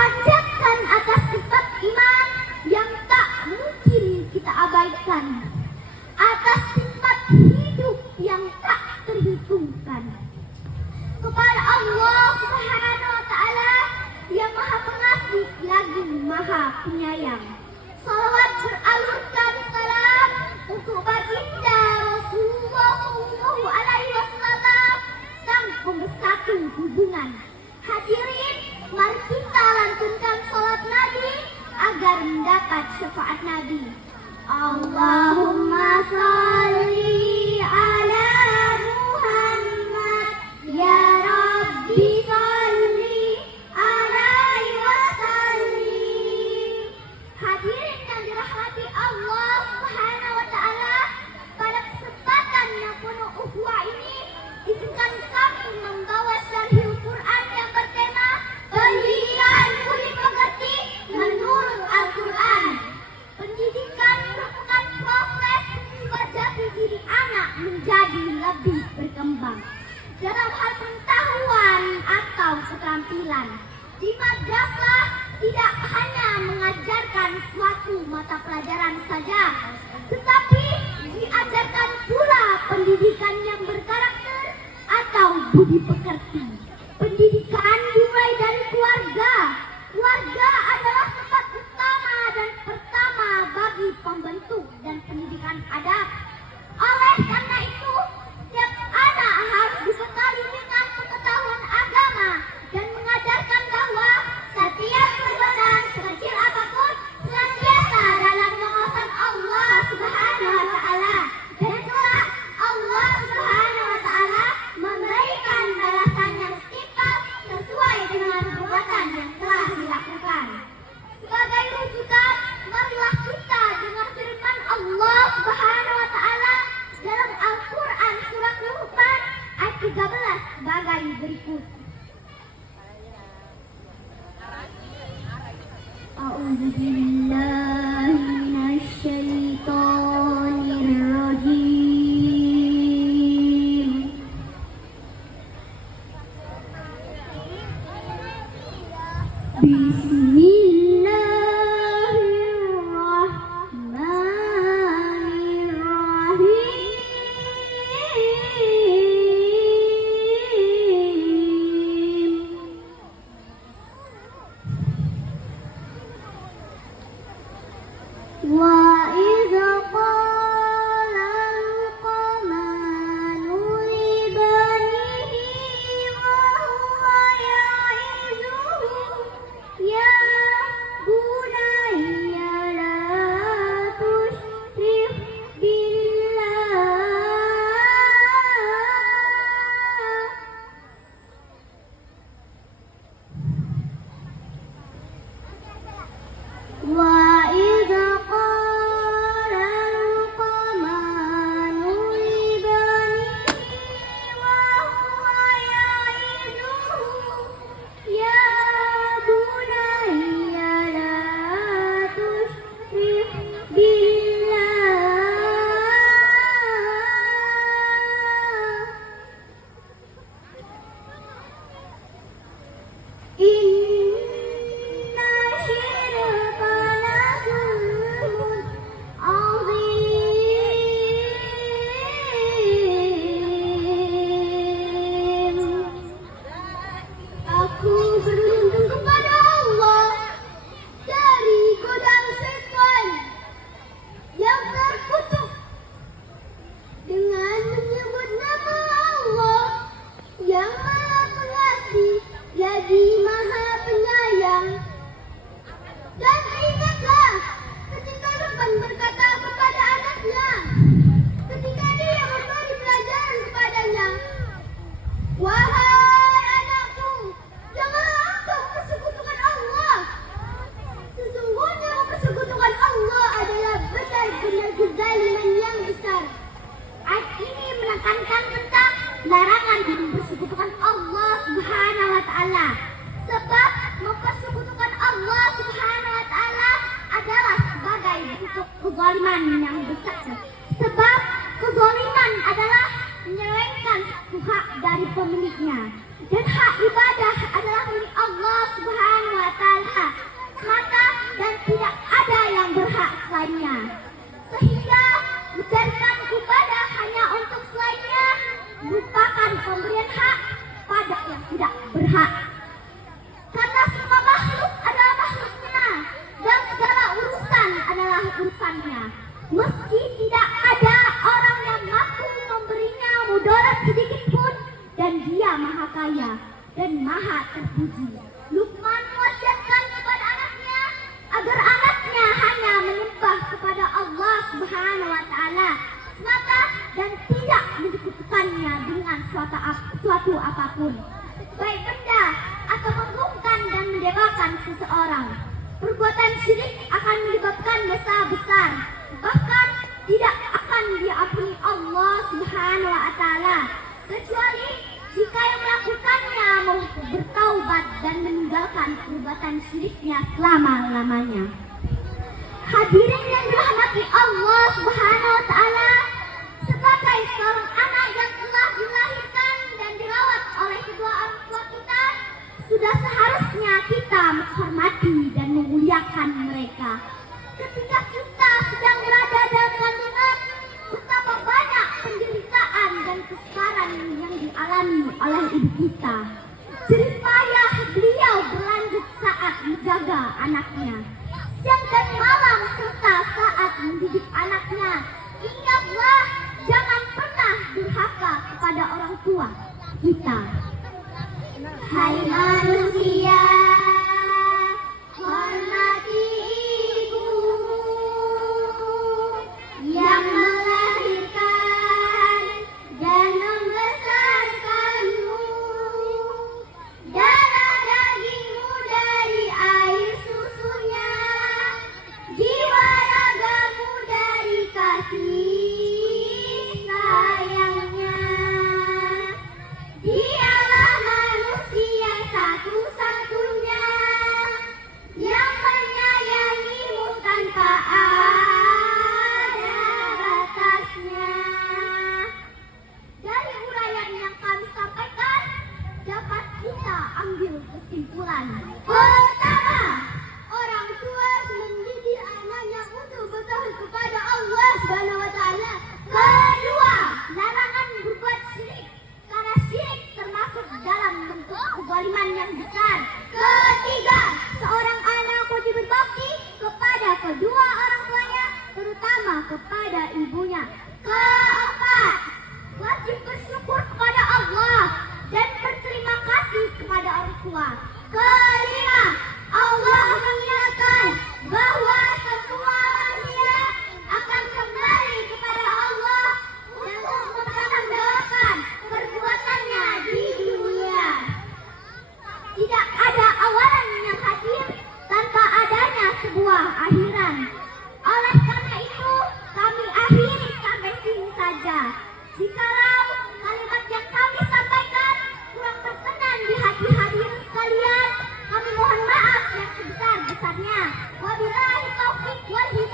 panjatkan atas sifat iman yang tak mungkin kita abaikan, atas sifat hidup yang tak terhitungkan, kepada Allah Subhanahu wa Ta'ala yang Maha Pengasih lagi Maha Penyayang. Salawat beralurkan salam untuk baginda Rasulullah Shallallahu Alaihi Wasallam, sang pembersatu hubungan. Hadirin, mari kita lantunkan salat Nabi agar mendapat syafaat Nabi. Allahumma sholli ala Muhammad, ya Rabbi sholli alaihi wasallim. Hadirin yang dirahmati Allah Subhanahu wa Ta'ala, pada kesempatan yang penuh ukhuwah ini, izinkan kami membawa syarhil Quran yang bertema pendidikan budi pekerti menurut Al-Quran. Pendidikan merupakan proses menjadi diri anak menjadi lebih berkembang dalam hal pengetahuan atau keterampilan. Di madrasah tidak hanya mengajarkan suatu mata pelajaran saja, tetapi diajarkan pula pendidikan yang berkarakter atau budi pekerti. Pendidikan dimulai dari keluarga. Keluarga adalah tempat utama dan pertama bagi pembentuk dan pendidikan adab. Oleh karena itu, setiap anak harus dibekali dengan pengetahuan agama dan mengajarkan bahwa setiap perbuatan sekecil apapun senantiasa dalam pengawasan Allah Subhanahu wa Ta'ala. Dan kelak Allah Subhanahu wa Ta'ala memberikan balasan yang setimpal sesuai dengan perbuatan yang telah dilakukan. Sebagai rujukan, marilah kita dengar firman Allah Subhanahu wa Ta'ala dalam Al-Quran surat Luqman ayat 13 sebagai berikut. A'udzu billahi minasy syaithanir rajim. Wa idza qala al-qamanu li banihi wa huwa ya'izuhu ya bunayya la tusyrik billah. Wa idza qala al-qamanu li banihi wa huwa ya'izuhu ya bunayya la tusyrik billah. Inna syirka la zulmun azim. Aku berlindung kepada Allah dari godaan setan yang terkutuk dengan menyebut nama Allah yang Maha Pengasih lagi Maha Penyayang. Dan ingatlah ketika Luqman berkata kepada anaknya ketika dia memberi pelajaran kepadanya, "Wahai anakku, janganlah engkau persekutukan Allah. Sesungguhnya mempersekutukan Allah adalah benar-benar kezaliman yang besar." Ayat ini menekankan tentang larangan mempersekutukan Allah Subhanahu wa Ta'ala. Sebab mempersekutukan Allah Subhanahu wa Ta'ala adalah sebagai bentuk kezaliman yang besar. Sebab kezaliman adalah menyelewengkan satu hak dari pemiliknya, dan hak ibadah adalah milik Allah Subhanahu wa Ta'ala. melakukannya. Meski tidak ada orang yang mampu memberinya mudarat sedikit pun, dan Dia Maha Kaya dan Maha Terpuji. Luqman mewasiatkan kepada anaknya agar anaknya hanya menyembah kepada Allah Subhanahu wa taala semata dan tidak menyekutukannya dengan suatu apapun, baik benda atau mengagungkan dan mendewakan seseorang. Perbuatan syirik akan menyebabkan dosa besar, bahkan tidak akan diampuni Allah Subhanahu wa taala kecuali jika yang melakukannya mau bertaubat dan meninggalkan perbuatan syiriknya selama-lamanya. Hadirin yang dirahmati Allah Subhanahu wa taala, sebagai seorang anak yang telah dilahirkan dan dirawat oleh kedua orang tua kita, sudah seharusnya kita menghormati dan memuliakan mereka. Ketika kita sedang berada dalam kandungan, betapa banyak penderitaan dan kesukaran yang dialami oleh ibu kita. Jerih payah beliau berlanjut saat menjaga anaknya, siang dan malam serta saat mendidik anaknya. Ingatlah, jangan pernah durhaka kepada orang tua kita. Hai manusia, hormati ibumu yang melahirkan dan membesarkanmu. Darah dagingmu dari air susunya, jiwa ragamu dari kasih sayangnya. Dialah manusia satu-satunya yang menyayangimu tanpa ada batasnya. Dari uraian yang kami sampaikan, dapat kita ambil kesimpulan. Pertama, orang tua mendidik anaknya untuk bertauhid kepada Allah Subhanahu wa taala. Kedua, larangan berbuat syirik, karena syirik termasuk dalam bentuk kezaliman yang besar. Ketiga, seorang anak wajib berbakti kepada kedua orang tuanya, terutama kepada ibunya. Keempat, wajib bersyukur kepada Allah dan berterima kasih kepada orang tua. Kelima, Allah mengingatkan bahwa semua manusia akan kembali kepada Allah dan mempertanggungjawabkan perbuatannya di dunia. Tidak ada awalan yang hadir tanpa adanya sebuah akhiran. Oleh karena itu, kami akhiri sampai sini saja. Jikalau kalimat yang kami sampaikan kurang berkenan di hati hadirin sekalian, kami mohon maaf yang sebesar-besarnya. Wabillahi taufiq wal hidayah.